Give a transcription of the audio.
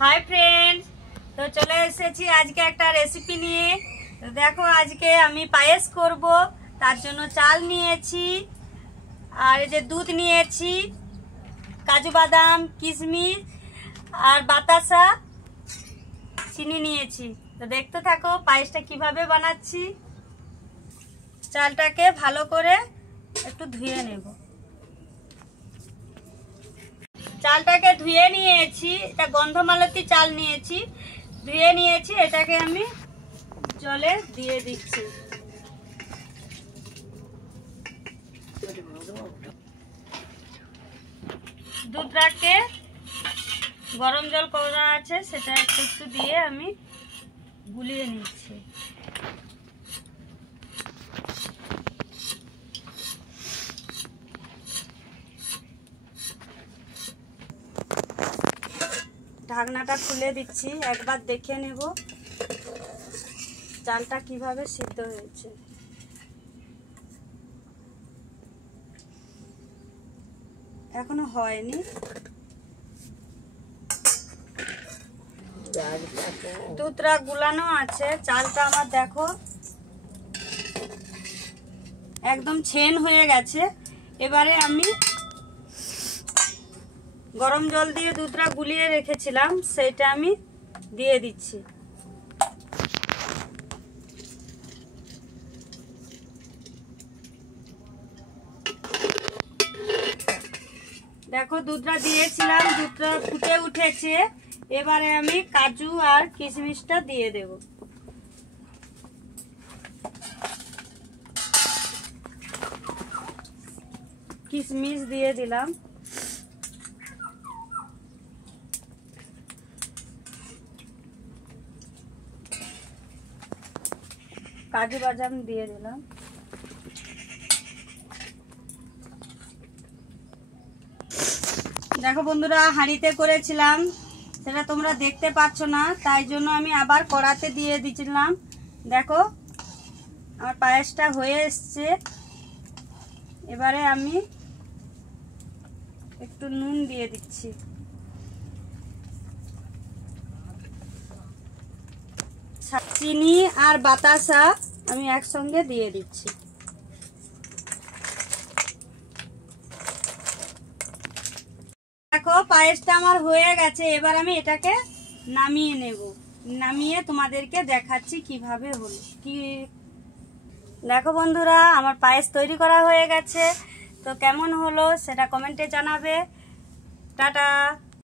Hi friends, तो चले एसेছি আজকে একটা রেসিপি নিয়ে। তো দেখো আজকে আমি পায়েস করব। তার জন্য চাল নিয়েছি আর এই যে দুধ নিয়েছি, কাজু বাদাম, কিশমিশ আর বাতাসা, চিনি নিয়েছি। তো দেখতে থাকো পায়েসটা কিভাবে বানাচ্ছি। চালটাকে ভালো করে একটু ধুয়ে নেব। চালটাকে ধুয়ে নিয়েছি, এটা গন্ধমালতি চাল নিয়েছি, ধুয়ে নিয়েছি। এটাকে আমি জলে দিয়ে দিচ্ছি। দুধটাকে গরম জল করা আছে, সেটা একটু দিয়ে আমি গুলিয়ে নিচ্ছি। ঢাকনাটা খুলে দিচ্ছি, একবার দেখে নেব চালটা কিভাবে সিদ্ধ হয়েছে। এখনো হয়নি। দুধটা গুলানো আছে, চালটা আমার দেখো একদম ছেন হয়ে গেছে। এবারে আমি গরম জল দিয়ে দুধটা গুলিয়ে রেখেছিলাম, সেটা আমি দিয়ে দিচ্ছি। দেখো দুধটা দিয়েছিলাম, দুধটা ফুটে উঠেছে। এবারে আমি কাজু আর কিশমিশটা দিয়ে দেব। কিশমিশ দিয়ে দিলাম, কাজু বাদাম দিয়ে দিলাম। দেখো বন্ধুরা, হাঁড়িতে করেছিলাম, সেটা তোমরা দেখতে পাচ্ছ না, তাই জন্য আমি আবার কড়াতে দিয়ে দিয়েছিলাম। দেখো আমার পায়েসটা হয়ে এসছে। এবারে আমি একটু নুন দিয়ে দিচ্ছি। চিনি আর বাতাসা আমি একসঙ্গে দিয়ে দিচ্ছি। দেখো পায়েসটা আমার হয়ে গেছে। এবার আমি এটাকে নামিয়ে নেব। নামিয়ে তোমাদেরকে দেখাচ্ছি কিভাবে হলো। দেখো বন্ধুরা, আমার পায়েস তৈরি করা হয়ে গেছে। তো কেমন হলো সেটা কমেন্টে জানাবে। টাটা।